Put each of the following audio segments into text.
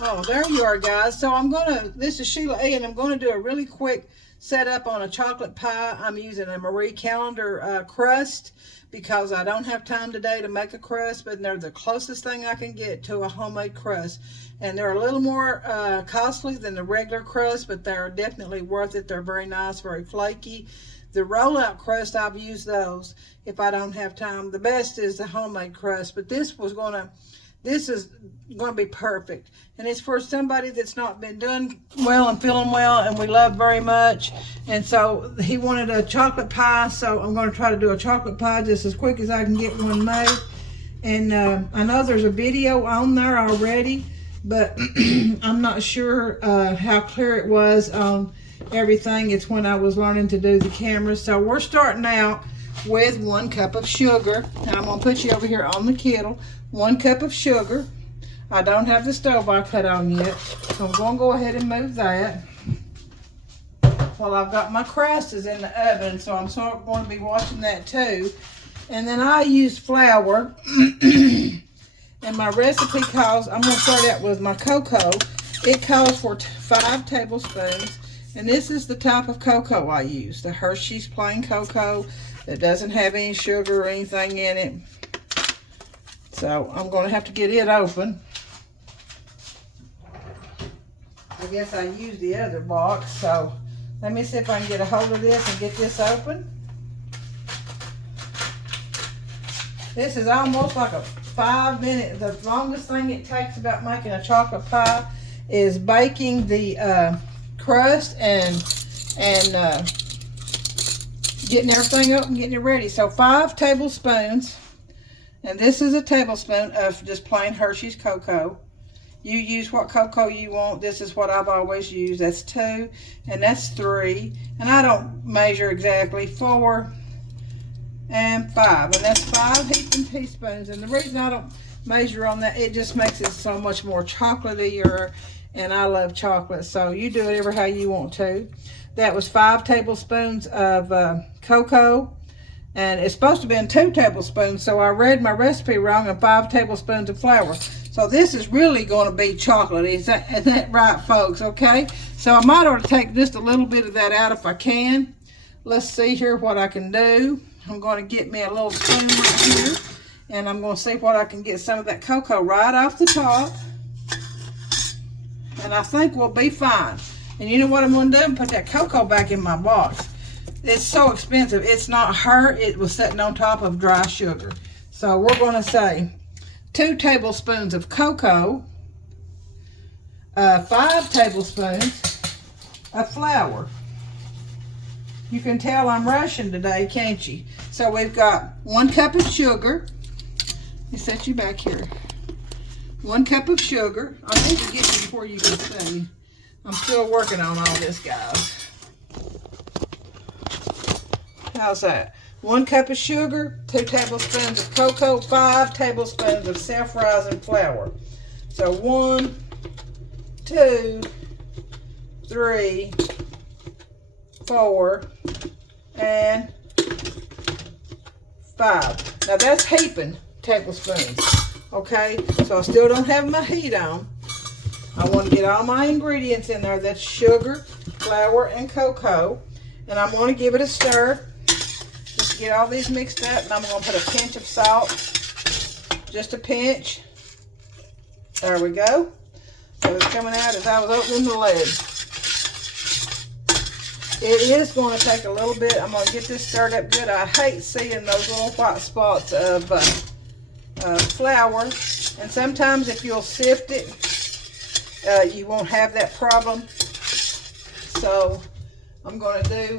Oh, there you are, guys. So this is Sheila A, and I'm gonna do a really quick setup on a chocolate pie. I'm using a Marie Callender crust because I don't have time today to make a crust, but they're the closest thing I can get to a homemade crust. And they're a little more costly than the regular crust, but they're definitely worth it. They're very nice, very flaky. The rollout crust, I've used those if I don't have time. The best is the homemade crust, but this is going to be perfect, and it's for somebody that's not been doing well and feeling well, and we love very much. And so he wanted a chocolate pie, so I'm going to try to do a chocolate pie just as quick as I can get one made. And I know there's a video on there already, but I'm not sure how clear it was on everything. It's when I was learning to do the camera. So we're starting out with 1 cup of sugar. And I'm going to put you over here on the kettle. 1 cup of sugar. I don't have the stove I cut on yet, so I'm going to go ahead and move that. Well, I've got my crust is in the oven, so I'm sort of going to be watching that too. And then I use flour. And my recipe calls, I'm going to start out with my cocoa. It calls for 5 tablespoons. And this is the type of cocoa I use, the Hershey's plain cocoa that doesn't have any sugar or anything in it. So I'm going to have to get it open. I guess I used the other box, so let me see if I can get a hold of this and get this open. This is almost like a 5-minute, the longest thing it takes about making a chocolate pie is baking the crust and getting everything up and getting it ready. So 5 tablespoons. And this is a tablespoon of just plain Hershey's cocoa. You use what cocoa you want. This is what I've always used. That's 2, and that's 3. And I don't measure exactly. 4 and 5. And that's 5 heaping teaspoons. And the reason I don't measure on that, it just makes it so much more chocolatey, and I love chocolate. So you do it ever how you want to. That was 5 tablespoons of cocoa. And it's supposed to be in 2 tablespoons, so I read my recipe wrong, and 5 tablespoons of flour. So this is really going to be chocolatey. Is that right, folks? Okay? So I might ought to take just a little bit of that out if I can. Let's see here what I can do. I'm going to get me a little spoon right here, and I'm going to see what I can get some of that cocoa right off the top. And I think we'll be fine. And you know what I'm going to do? Put that cocoa back in my box. It's so expensive. It's not hurt. It was sitting on top of dry sugar. So we're going to say 2 tablespoons of cocoa, 5 tablespoons of flour. You can tell I'm rushing today, can't you? So we've got 1 cup of sugar. Let me set you back here. 1 cup of sugar. I need to get you before you can see. I'm still working on all this, guys. How's that? 1 cup of sugar, 2 tablespoons of cocoa, 5 tablespoons of self-rising flour. So 1, 2, 3, 4, and 5. Now that's heaping tablespoons. Okay, so I still don't have my heat on. I want to get all my ingredients in there. That's sugar, flour, and cocoa. And I'm going to give it a stir. Just get all these mixed up, and I'm going to put a pinch of salt, just a pinch. There we go. So it's coming out as I was opening the lid. It is going to take a little bit. I'm going to get this stirred up good. I hate seeing those little white spots of flour, and sometimes if you'll sift it, you won't have that problem. So I'm going to do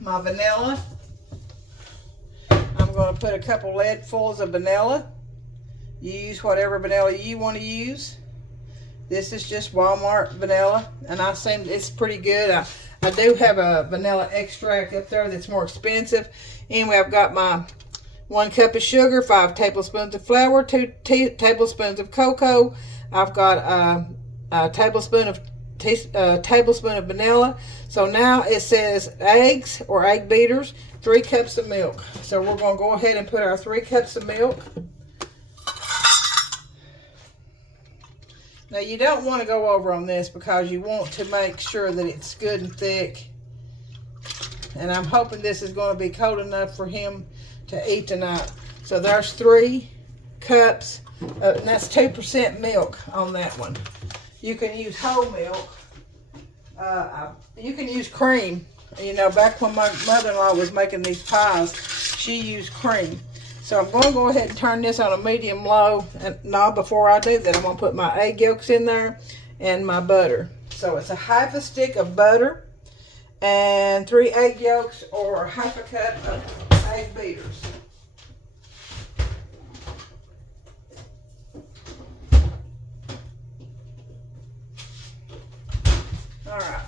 my vanilla. I'm going to put a couple leadfuls of vanilla. You use whatever vanilla you want to use. This is just Walmart vanilla, and it's pretty good. I do have a vanilla extract up there that's more expensive. Anyway, I've got my 1 cup of sugar, 5 tablespoons of flour, 2 tablespoons of cocoa. I've got a tablespoon of vanilla. So now it says eggs or egg beaters, 3 cups of milk. So we're going to go ahead and put our 3 cups of milk. Now you don't want to go over on this because you want to make sure that it's good and thick. And I'm hoping this is going to be cold enough for him to eat tonight. So there's 3 cups, and that's 2% milk on that one. You can use whole milk. You can use cream. You know, back when my mother-in-law was making these pies, she used cream. So I'm going to go ahead and turn this on a medium-low. And now before I do that, I'm going to put my egg yolks in there and my butter. So it's a half a stick of butter and 3 egg yolks or half a cup of egg beaters. All right.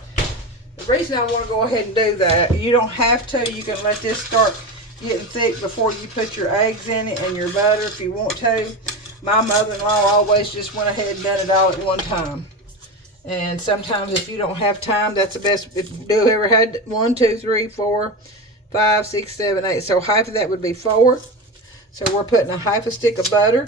The reason I want to go ahead and do that, you don't have to. You can let this start getting thick before you put your eggs in it and your butter if you want to. My mother-in-law always just went ahead and done it all at one time. And sometimes if you don't have time, that's the best. If you do ever had 1, 2, 3, 4, 5, 6, 7, 8. So half of that would be 4. So we're putting a half a stick of butter.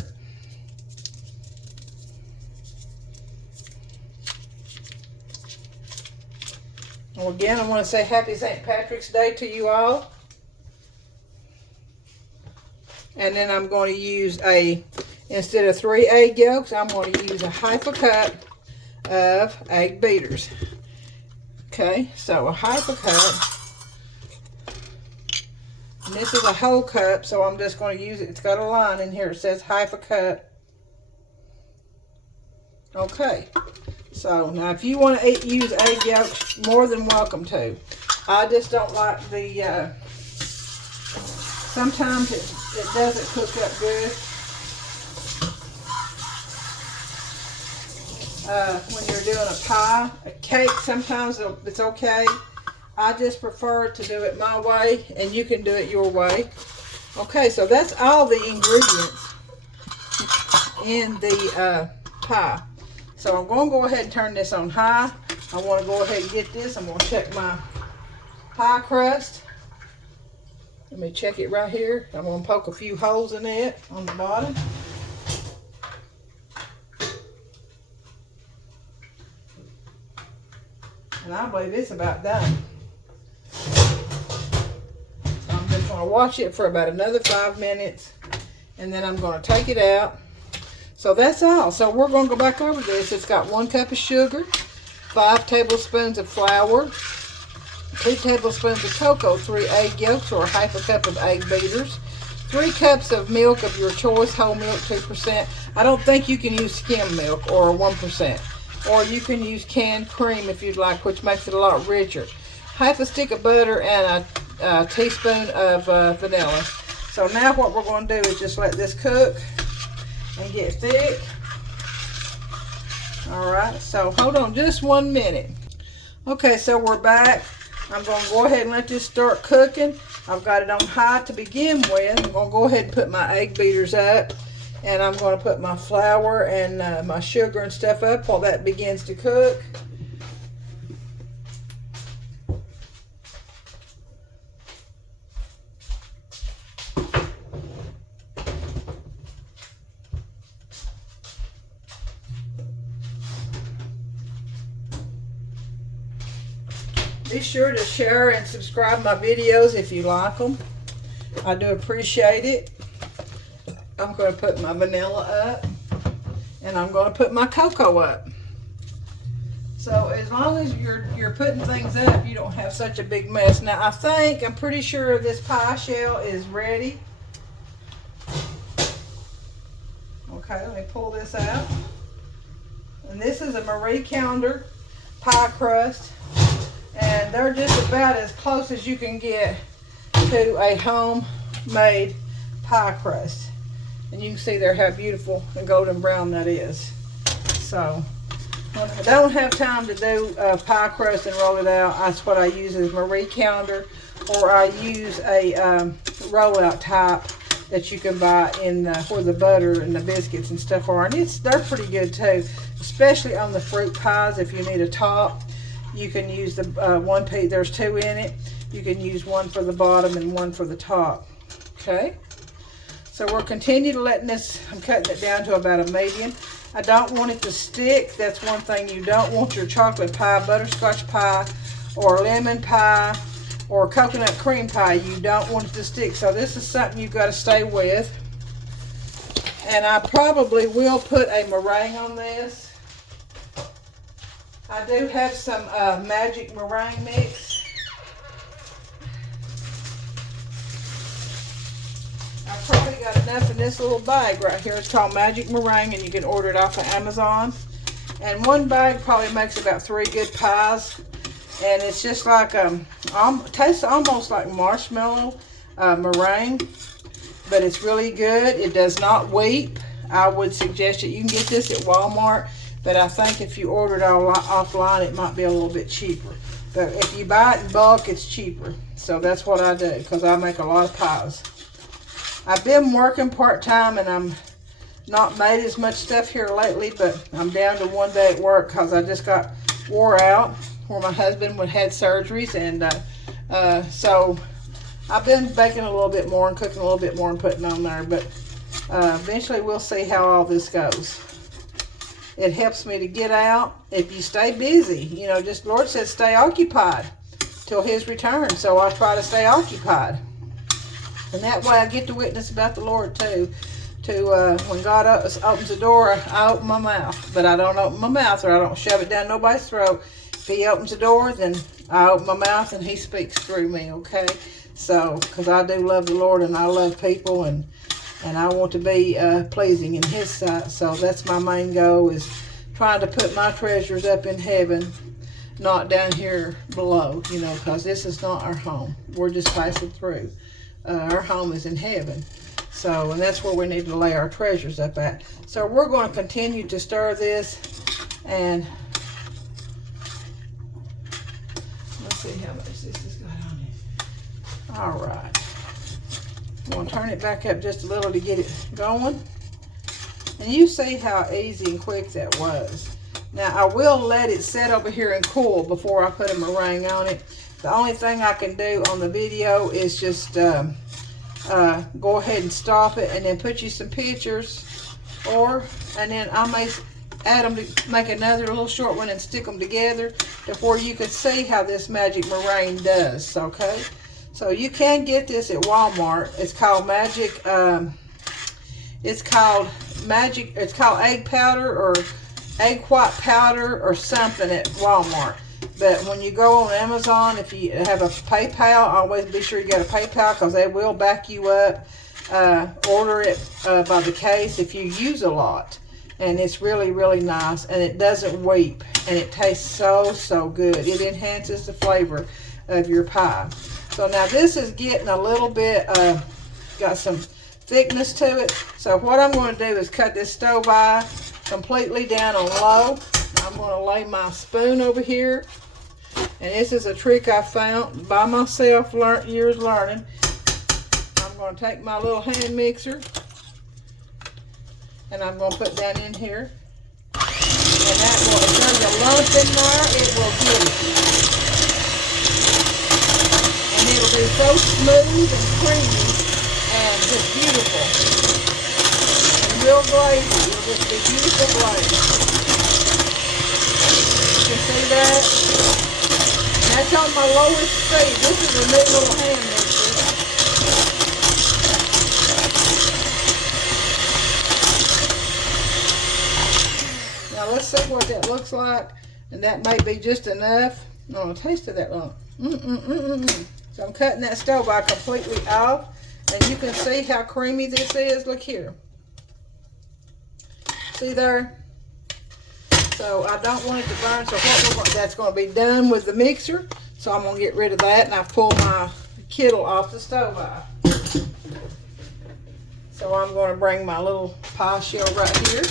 Well, again, I want to say Happy St. Patrick's Day to you all. And then I'm going to use instead of 3 egg yolks, I'm going to use a half a cup of egg beaters. Okay, so a half a cup. And this is a whole cup, so I'm just going to use it. It's got a line in here. It says half a cup. Okay. So now if you want to use egg yolks, more than welcome to. I just don't like the, sometimes it doesn't cook up good. When you're doing a pie, a cake, sometimes it's okay. I just prefer to do it my way, and you can do it your way. Okay, so that's all the ingredients in the pie. So I'm going to go ahead and turn this on high. I want to go ahead and get this. I'm going to check my pie crust. Let me check it right here. I'm going to poke a few holes in it on the bottom. And I believe it's about done. So I'm just going to watch it for about another 5 minutes. And then I'm going to take it out. So that's all. So we're going to go back over this. It's got 1 cup of sugar, 5 tablespoons of flour, 2 tablespoons of cocoa, 3 egg yolks or half a cup of egg beaters, 3 cups of milk of your choice, whole milk 2%. I don't think you can use skim milk or 1%. Or you can use canned cream if you'd like, which makes it a lot richer. Half a stick of butter and a teaspoon of vanilla. So now what we're going to do is just let this cook and get thick. All right, so hold on just 1 minute. Okay, so we're back. I'm going to go ahead and let this start cooking. I've got it on high to begin with. I'm going to go ahead and put my egg beaters up. And I'm going to put my flour and my sugar and stuff up while that begins to cook. Be sure to share and subscribe my videos if you like them. I do appreciate it. I'm going to put my vanilla up, and I'm going to put my cocoa up. So as long as you're putting things up, you don't have such a big mess. Now I'm pretty sure this pie shell is ready. Okay, let me pull this out. And this is a Marie Calendar pie crust, and they're just about as close as you can get to a homemade pie crust. And you can see there how beautiful and golden brown that is. So when I don't have time to do a pie crust and roll it out, that's what I use is Marie Calendar, or I use a rollout type that you can buy in where the butter and the biscuits and stuff are. And they're pretty good too, especially on the fruit pies. If you need a top, you can use the one piece. There's 2 in it. You can use one for the bottom and one for the top. Okay. So we'll continue to letting this, I'm cutting it down to about a medium. I don't want it to stick. That's one thing you don't want your chocolate pie, butterscotch pie, or lemon pie, or coconut cream pie. You don't want it to stick. So this is something you've got to stay with. And I probably will put a meringue on this. I do have some magic meringue mix. I've probably got enough in this little bag right here. It's called Magic Meringue, and you can order it off of Amazon. And one bag probably makes about 3 good pies. And it's just like, tastes almost like marshmallow meringue, but it's really good. It does not weep. I would suggest that you can get this at Walmart, but I think if you order it offline, it might be a little bit cheaper. But if you buy it in bulk, it's cheaper. So that's what I do, because I make a lot of pies. I've been working part-time, and I'm not made as much stuff here lately, but I'm down to 1 day at work because I just got wore out where my husband had surgeries, and so I've been baking a little bit more and cooking a little bit more and putting on there, but eventually we'll see how all this goes. It helps me to get out if you stay busy. You know, just Lord says stay occupied till his return, so I try to stay occupied. And that way I get to witness about the Lord too. When God opens the door, I open my mouth. But I don't open my mouth, or I don't shove it down nobody's throat. If he opens the door, then I open my mouth and he speaks through me, okay? So, because I do love the Lord, and I love people, and I want to be pleasing in his sight. So that's my main goal, is trying to put my treasures up in heaven, not down here below, you know, because this is not our home. We're just passing through. Our home is in heaven. So, and that's where we need to lay our treasures up at. So we're going to continue to stir this, and let's see how much this has got on it. All right. I'm going to turn it back up just a little to get it going. And you see how easy and quick that was. Now, I will let it set over here and cool before I put a meringue on it. The only thing I can do on the video is just go ahead and stop it and then put you some pictures, and then I may add them to make another little short one and stick them together before you can see how this magic meringue does, okay? So you can get this at Walmart. It's called it's called egg powder or egg white powder or something at Walmart. But when you go on Amazon, if you have a PayPal, always be sure you got a PayPal, because they will back you up. Order it by the case if you use a lot. And it's really, really nice. And it doesn't weep. And it tastes so, so good. It enhances the flavor of your pie. So now this is getting a little bit, got some thickness to it. So what I'm going to do is cut this stove eye completely down on low. I'm going to lay my spoon over here. And this is a trick I found by myself, years learning. I'm going to take my little hand mixer, and I'm going to put that in here. And that will, if there's a lump in there, it will get it. And it'll be so smooth and creamy and just beautiful. And real glazy. It'll just be beautiful glaze. You can see that? That's on my lowest speed. This is a new little hand mixer. Now let's see what that looks like. And that may be just enough. No, taste of that lump. So I'm cutting that stove eye completely off. And you can see how creamy this is. Look here. See there? So I don't want it to burn, so that's going to be done with the mixer. So I'm going to get rid of that, and I've pulled my kettle off the stove eye. So I'm going to bring my little pie shell right here.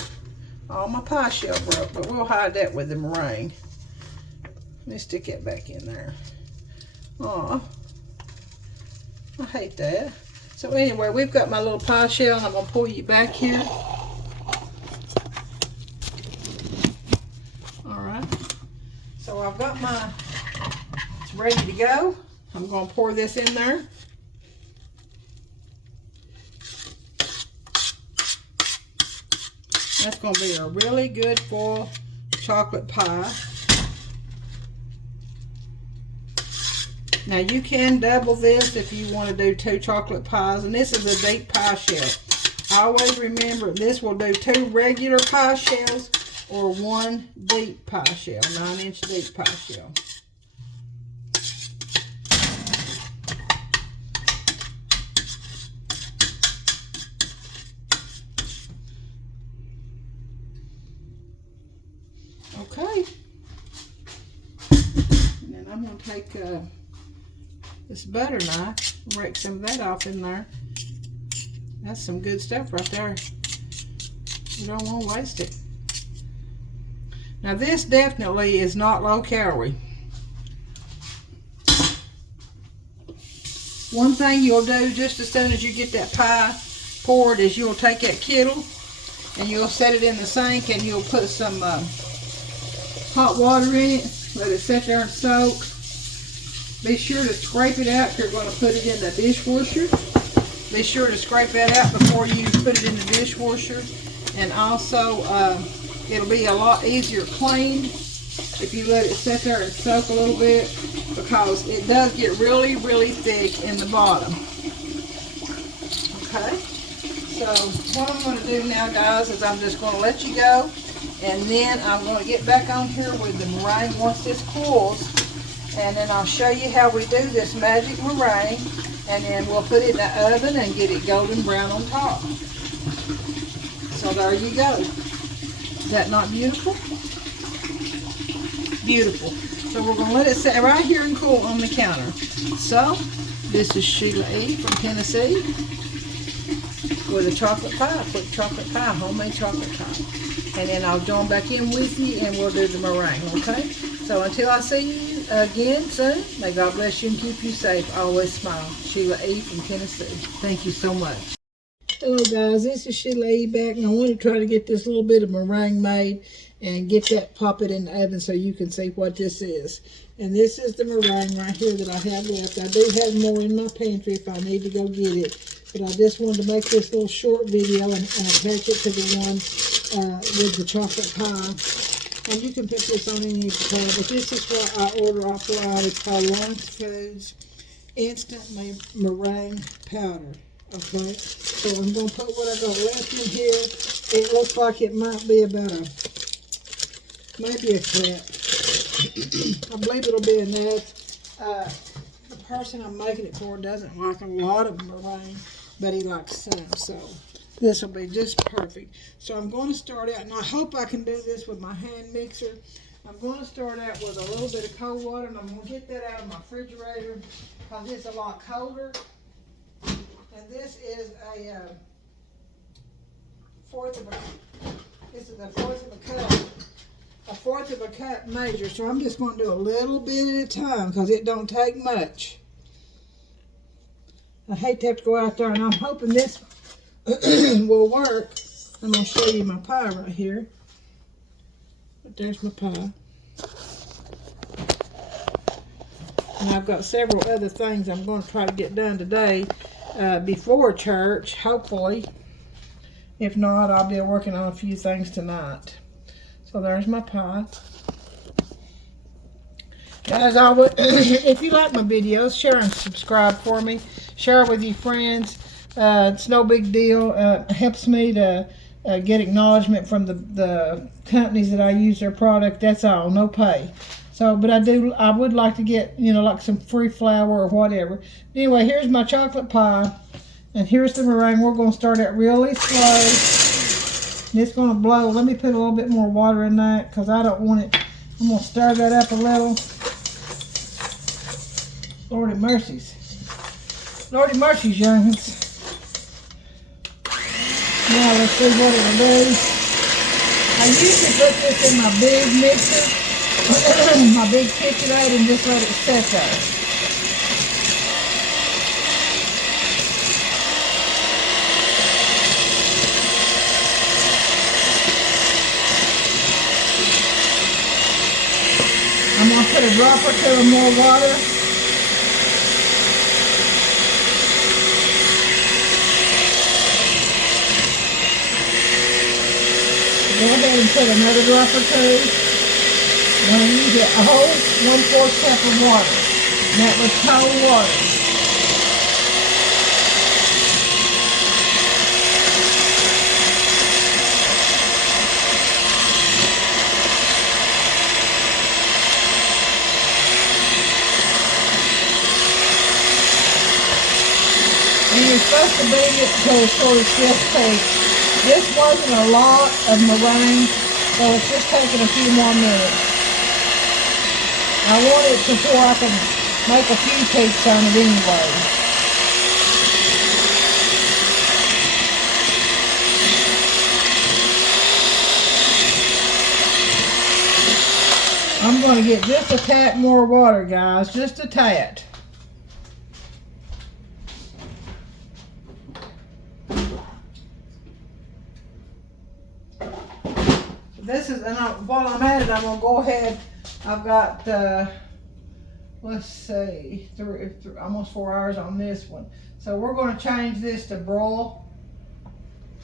All my pie shell broke, but we'll hide that with the meringue. Let me stick it back in there. Aw, I hate that. So anyway, we've got my little pie shell, and I'm going to pull you back here. So I've got it's ready to go. I'm going to pour this in there. That's going to be a really good foil chocolate pie. Now you can double this if you want to do 2 chocolate pies, and this is a deep pie shell. Always remember, this will do 2 regular pie shells or 1 deep pie shell, 9-inch deep pie shell. Okay. And then I'm going to take this butter knife, break some of that off in there. That's some good stuff right there. You don't want to waste it. Now this definitely is not low calorie. One thing you'll do just as soon as you get that pie poured is you'll take that kettle and you'll set it in the sink and you'll put some hot water in it. Let it sit there and soak. Be sure to scrape it out if you're going to put it in the dishwasher. Be sure to scrape that out before you put it in the dishwasher. And also, it'll be a lot easier cleaned if you let it sit there and soak a little bit, because it does get really, really thick in the bottom. Okay, so what I'm going to do now, guys, is I'm just going to let you go, and then I'm going to get back on here with the meringue once this cools, and then I'll show you how we do this magic meringue, and then we'll put it in the oven and get it golden brown on top. So there you go. Is that not beautiful? Beautiful. So we're going to let it sit right here and cool on the counter. So, this is Sheila E. from Tennessee with a chocolate pie, quick chocolate pie, homemade chocolate pie. And then I'll join back in with you and we'll do the meringue, okay? So until I see you again soon, may God bless you and keep you safe. Always smile. Sheila E. from Tennessee. Thank you so much. Hello guys, this is Sheila E. back, and I want to try to get this little bit of meringue made and get that, pop it in the oven so you can see what this is. And this is the meringue right here that I have left. I do have more in my pantry if I need to go get it, but I just wanted to make this little short video and attach it to the one with the chocolate pie. And you can put this on any pie, but this is what I order offline. It's called Lawrence Foods Instant Meringue Powder. Okay, so I'm going to put what I got left in here. It looks like it might be about maybe a cup. I believe it'll be enough. The person I'm making it for doesn't like a lot of meringue, but he likes some, so this will be just perfect. So I'm going to start out, and I hope I can do this with my hand mixer. I'm going to start out with a little bit of cold water, and I'm going to get that out of my refrigerator because it's a lot colder. And this is a fourth of a cup measure. So I'm just going to do a little bit at a time because it don't take much. I hate to have to go out there, and I'm hoping this will work. I'm going to show you my pie right here. But there's my pie. And I've got several other things I'm going to try to get done today. Before church, hopefully. If not, I'll be working on a few things tonight. So there's my pie. As always, if you like my videos, share and subscribe for me. Share it with your friends. It's no big deal. It helps me to get acknowledgement from the companies that I use their product. That's all, no pay. So, but I would like to get, like some free flour or whatever. Anyway, here's my chocolate pie, and here's the meringue. We're going to start it really slow, and it's going to blow. Let me put a little bit more water in that because I don't want it. I'm going to stir that up a little. Lordy mercies. Lordy mercies, young'uns. Now let's see what it'll do. I usually put this in my big mixer. My big KitchenAid, and just let it sit there. I'm going to put a drop or two of more water. go ahead and put another drop or two. When you get a whole 1/4 cup of water. And that was cold water. And you're supposed to beat it until it's sort of stiff cake. This wasn't a lot of meringue, so it's just taking a few more minutes. I want it before I can make a few cakes on it anyway. I'm going to get just a tad more water, guys, just a tad. This is, and while I'm at it, I'm going to go ahead. I've got, let's see, almost 4 hours on this one. So we're going to change this to broil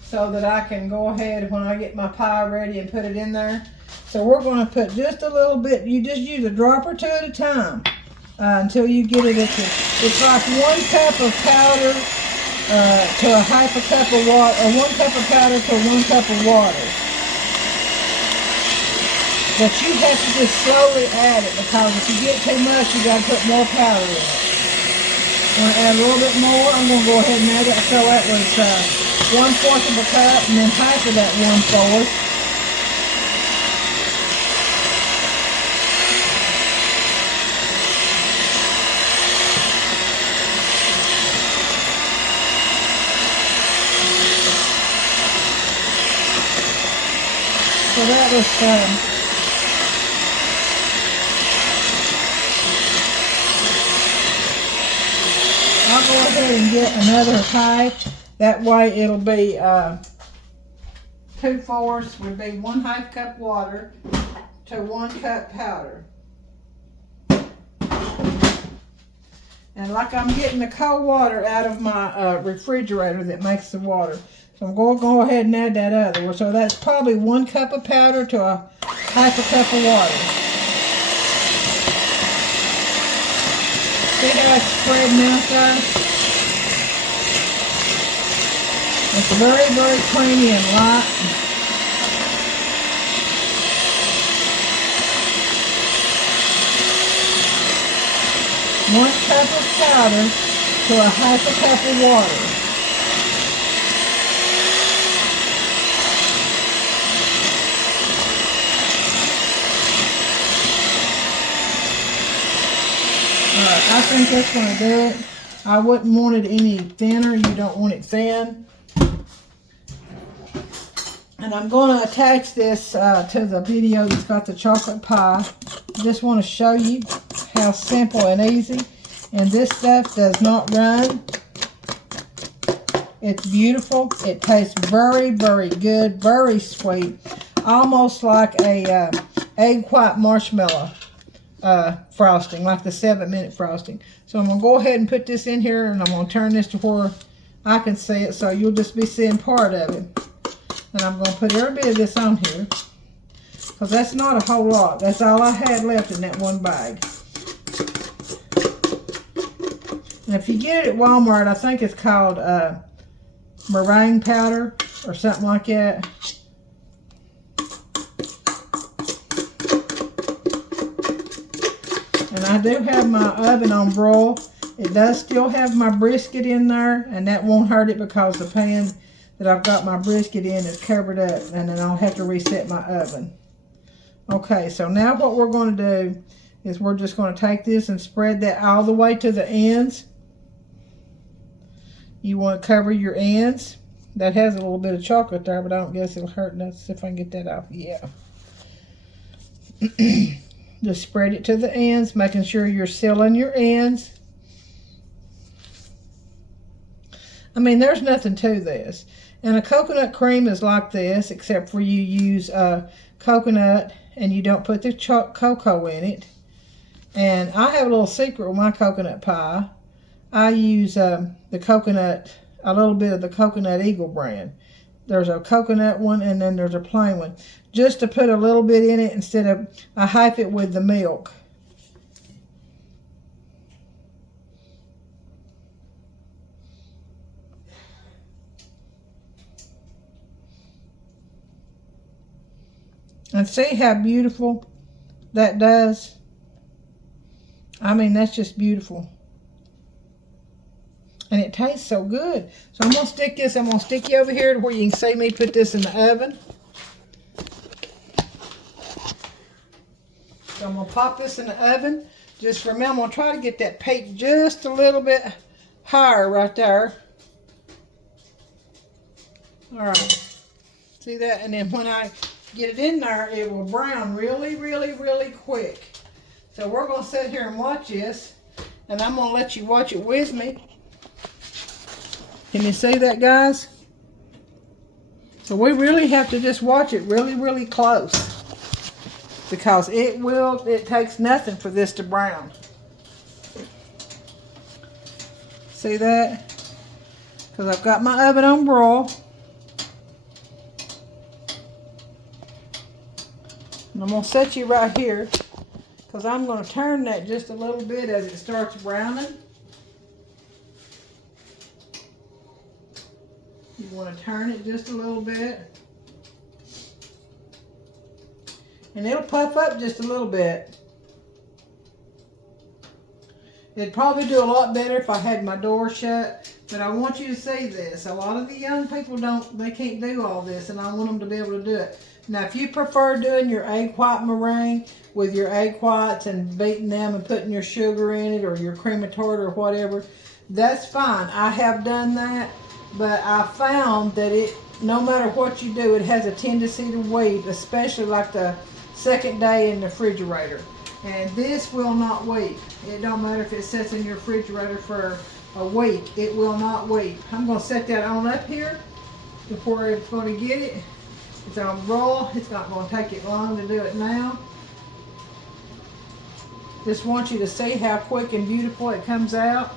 so that I can go ahead when I get my pie ready and put it in there. So we're going to put just a little bit, you just use a drop or two at a time until you get it at the, it's like 1 cup of powder to a half a cup of water, or 1 cup of powder to 1 cup of water. But you have to just slowly add it, because if you get too much, you got to put more powder in it. I'm going to add a little bit more. I'm going to go ahead and add it. So that was 1/4 of a cup, and then half of that 1/4. So that was I'll go ahead and get another pipe. That way it'll be 2/4 would be 1/2 cup water to 1 cup powder. And like I'm getting the cold water out of my refrigerator that makes the water. So I'm going to go ahead and add that other one. So that's probably 1 cup of powder to a 1/2 cup of water. See how it's spreading out, guys? It's very, very creamy and light. One cup of powder to a 1/2 cup of water. I think that's going to do it. I wouldn't want it any thinner. You don't want it thin. And I'm going to attach this to the video that's got the chocolate pie. Just want to show you how simple and easy. And this stuff does not run. It's beautiful. It tastes very, very good. Very sweet. Almost like a egg white marshmallow frosting, like the 7-minute frosting. So I'm going to go ahead and put this in here, and I'm going to turn this to where I can see it, so you'll just be seeing part of it. And I'm going to put every bit of this on here, because that's not a whole lot. That's all I had left in that one bag. And if you get it at Walmart, I think it's called meringue powder or something like that. And I do have my oven on broil. It does still have my brisket in there, and that won't hurt it because the pan that I've got my brisket in is covered up, and then I'll have to reset my oven. Okay, so now what we're going to do is we're just going to take this and spread that all the way to the ends. You want to cover your ends. That has a little bit of chocolate there, but I don't guess it'll hurt. Let's see if I can get that off. Yeah. Just spread it to the ends, making sure you're sealing your ends. I mean, there's nothing to this. And a coconut cream is like this, except for you use coconut and you don't put the cocoa in it. And I have a little secret with my coconut pie. I use the coconut, a little bit of the Coconut Eagle brand. There's a coconut one and then there's a plain one. Just to put a little bit in it instead of, I hype it with the milk. And see how beautiful that does? I mean, that's just beautiful. And it tastes so good. So I'm going to stick this, I'm going to stick you over here to where you can see me put this in the oven. So I'm going to pop this in the oven. Just for a minute, I'm going to try to get that peak just a little bit higher right there. Alright. See that? And then when I get it in there, it will brown really, really, really quick. So we're going to sit here and watch this. And I'm going to let you watch it with me. Can you see that, guys? So we really have to just watch it really, really close. Because it takes nothing for this to brown. See that? Because I've got my oven on broil. And I'm going to set you right here. Because I'm going to turn that just a little bit as it starts browning. You want to turn it just a little bit. And it'll puff up just a little bit. It'd probably do a lot better if I had my door shut. But I want you to see this. A lot of the young people they can't do all this. And I want them to be able to do it. Now, if you prefer doing your egg white meringue with your egg whites and beating them and putting your sugar in it or your cream of tart or whatever, that's fine. I have done that. But I found that no matter what you do, it has a tendency to weep, especially like the second day in the refrigerator. And this will not weep. It don't matter if it sits in your refrigerator for a week. It will not weep. I'm going to set that on up here before it's going to get it. It's on roll. It's not going to take it long to do it now. Just want you to see how quick and beautiful it comes out.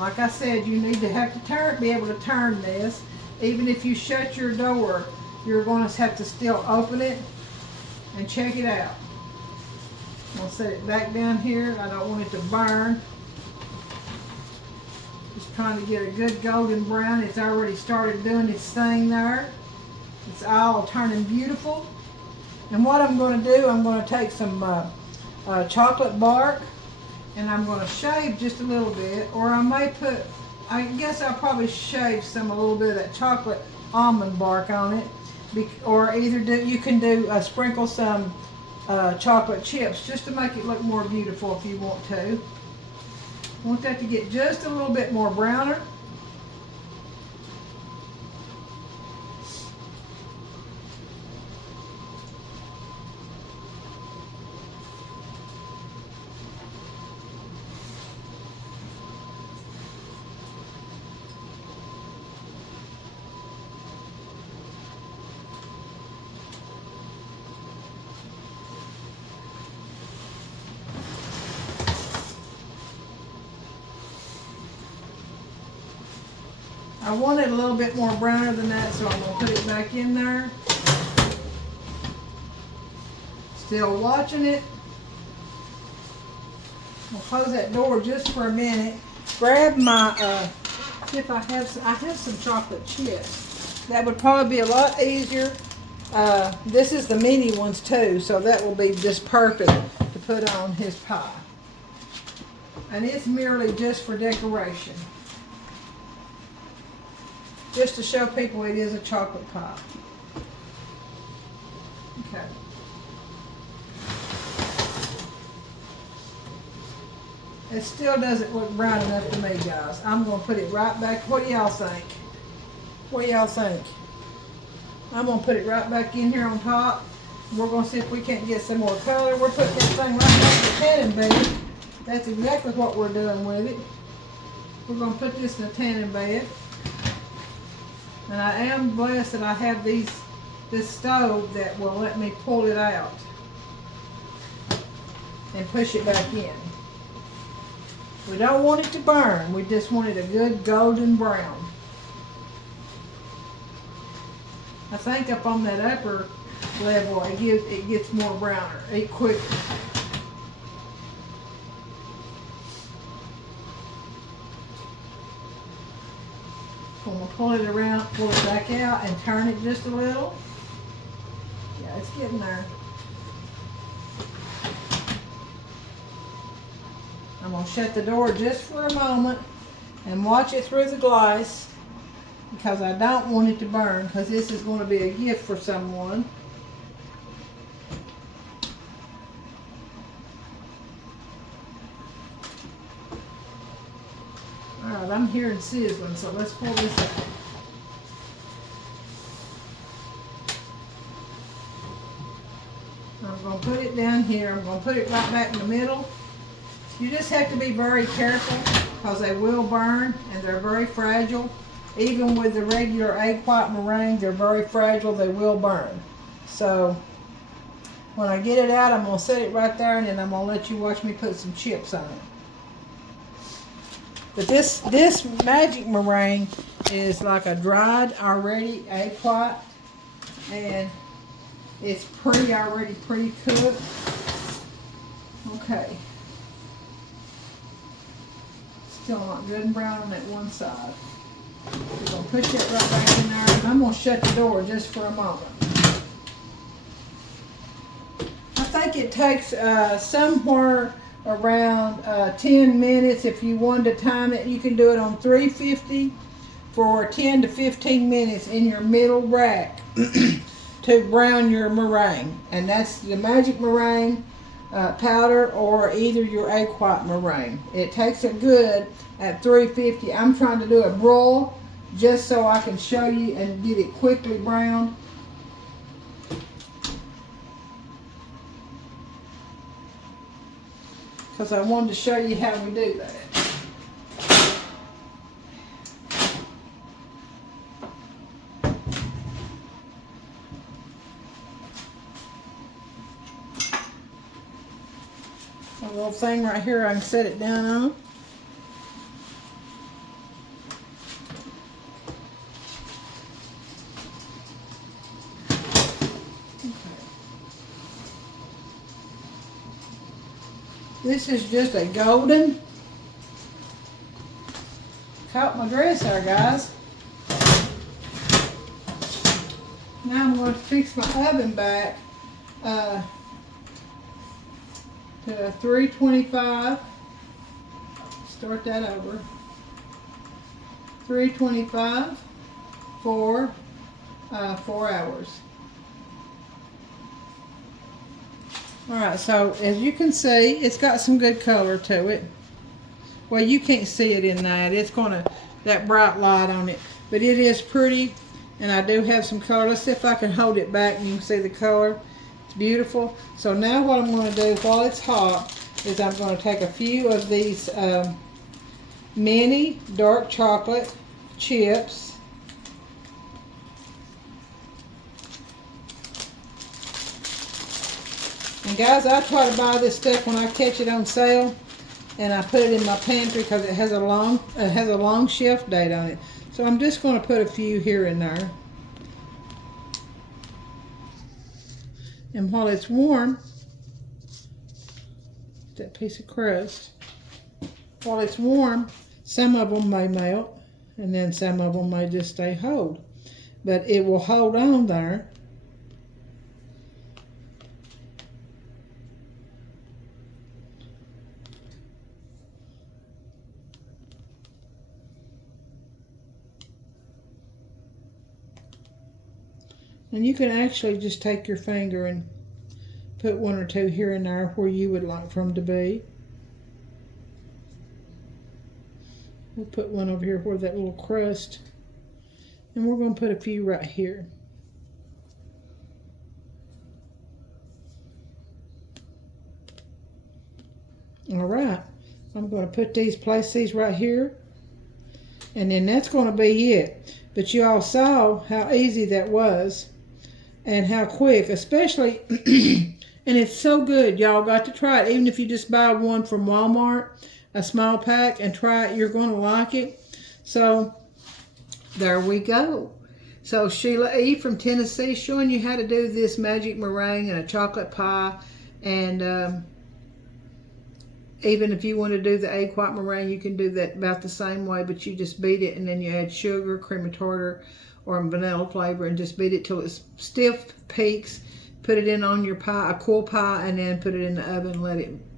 Like I said, you need to have to be able to turn this. Even if you shut your door, you're going to have to still open it and check it out. I'm going to set it back down here. I don't want it to burn. Just trying to get a good golden brown. It's already started doing its thing there. It's all turning beautiful. And what I'm going to do, I'm going to take some chocolate bark. And I'm going to shave just a little bit, or I guess I'll probably shave a little bit of that chocolate almond bark on it. Or you can sprinkle some chocolate chips just to make it look more beautiful if you want to. Want that to get just a little bit more browner. I want it a little bit more browner than that, so I'm going to put it back in there. Still watching it. I'll close that door just for a minute. Grab my, see if I have some chocolate chips. That would probably be a lot easier. This is the mini ones too, so that will be just perfect to put on his pie. And it's merely just for decoration. Just to show people it is a chocolate pie. Okay. It still doesn't look brown enough to me, guys. I'm going to put it right back. What do y'all think? What do y'all think? I'm going to put it right back in here on top. We're going to see if we can't get some more color. We're putting this thing right back in the tanning bed. That's exactly what we're doing with it. We're going to put this in the tanning bed. And I am blessed that I have this stove that will let me pull it out. and push it back in. We don't want it to burn. We just want it a good golden brown. I think up on that upper level, it gets more browner. Eat quicker. I'm gonna pull it around, pull it back out, and turn it just a little. Yeah, it's getting there. I'm gonna shut the door just for a moment and watch it through the glass, because I don't want it to burn, because this is going to be a gift for someone. Alright, I'm hearing sizzling, so let's pull this out. I'm going to put it down here. I'm going to put it right back in the middle. You just have to be very careful, because they will burn and they're very fragile. Even with the regular egg white meringue, they're very fragile. They will burn. So when I get it out, I'm going to set it right there, and then I'm going to let you watch me put some chips on it. But this magic meringue is like a dried already egg white, and it's already pre-cooked. Okay. Still not good and brown on that one side. We're going to push it right back in there, and I'm going to shut the door just for a moment. I think it takes somewhere around 10 minutes. If you wanted to time it, you can do it on 350 for 10 to 15 minutes in your middle rack to brown your meringue. And that's the magic meringue powder, or either your egg white meringue. It takes it good at 350. I'm trying to do a broil just so I can show you and get it quickly browned. Because I wanted to show you how we do that. A little thing right here I can set it down on. This is just a golden. Caught my dress there, guys. Now I'm going to fix my oven back to 325. Start that over. 325 for 4 hours. Alright, so as you can see, it's got some good color to it. Well, you can't see it in that. It's that bright light on it. But it is pretty, and I do have some color. Let's see if I can hold it back and you can see the color. It's beautiful. So now what I'm going to do while it's hot is I'm going to take a few of these mini dark chocolate chips. And guys, I try to buy this stuff when I catch it on sale, and I put it in my pantry because it has a long shelf date on it. So I'm just going to put a few here and there. And while it's warm, that piece of crust, while it's warm, some of them may melt, and then some of them may just stay hold. But it will hold on there. And you can actually just take your finger and put one or two here and there where you would like for them to be. We'll put one over here where that little crust, and we're going to put a few right here. All right, I'm going to place these right here, and then that's going to be it. But you all saw how easy that was and how quick, especially And it's so good. Y'all got to try it. Even if you just buy one from Walmart, a small pack, and try it, you're going to like it. So there we go. So Sheila E. from Tennessee showing you how to do this magic meringue and a chocolate pie. And even if you want to do the egg white meringue, you can do that about the same way, but you just beat it and then you add sugar, cream of tartar, or vanilla flavor, and just beat it till it's stiff peaks. Put it in on your pie, a cool pie, and then put it in the oven and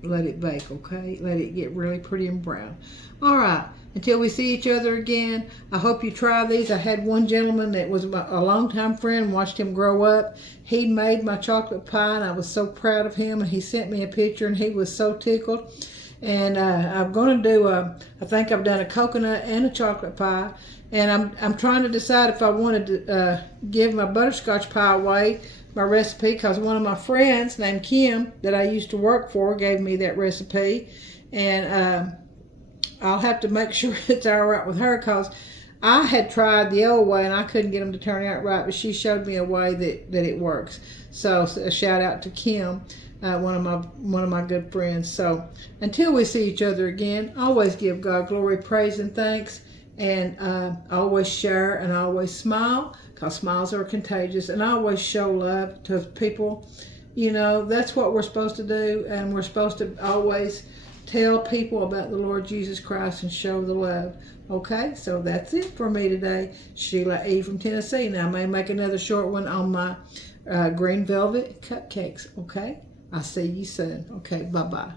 let it bake, okay? Let it get really pretty and brown. All right, until we see each other again, I hope you try these. I had one gentleman that was a longtime friend, watched him grow up. He made my chocolate pie, and I was so proud of him, and he sent me a picture, and he was so tickled. And I'm going to do, I think I've done a coconut and a chocolate pie, and I'm trying to decide if I wanted to give my butterscotch pie away, my recipe, because one of my friends named Kim that I used to work for gave me that recipe, and I'll have to make sure it's all right with her, because I had tried the old way and I couldn't get them to turn out right, but she showed me a way that it works. So a shout out to Kim, one of my good friends. So until we see each other again, always give God glory, praise, and thanks, and always share and always smile, because smiles are contagious, and always show love to people. You know, that's what we're supposed to do, and we're supposed to always tell people about the Lord Jesus Christ and show the love. Okay, so that's it for me today. Sheila E. from Tennessee. Now, I may make another short one on my green velvet cupcakes. Okay, I'll see you soon. Okay, bye-bye.